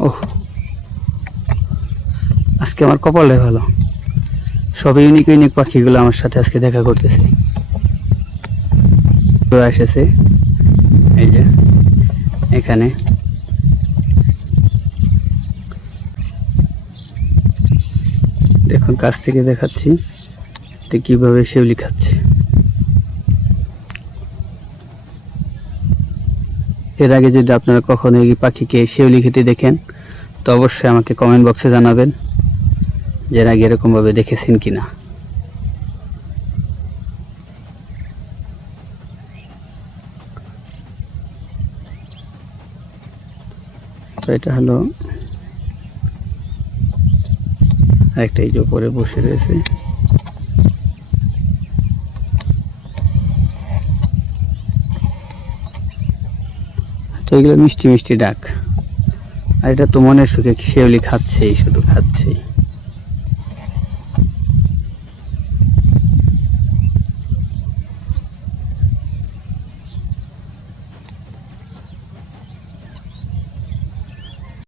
ওহ, আজকে আমার কপালে ভালো, সব ইউনিক ইউনিক পাখিগুলো আমার সাথে আজকে দেখা করতেছে। এসেছে এই যে এখানে, দেখুন কাছ থেকে দেখাচ্ছি এটা কিভাবে শিউলি খাচ্ছে। এর আগে যদি আপনারা কখনো এই পাখিকে শিউলি খেতে দেখেন তো অবশ্যই আমাকে কমেন্ট বক্সে জানাবেন যে এর আগে এরকমভাবে দেখেছেন কিনা। তো এটা হলো একটা, এই যে উপরে বসে রয়েছে। তো এগুলো মিষ্টি মিষ্টি ডাক, আর এটা তো মনের সুখে শিউলি খাচ্ছেই, শুধু খাচ্ছেই।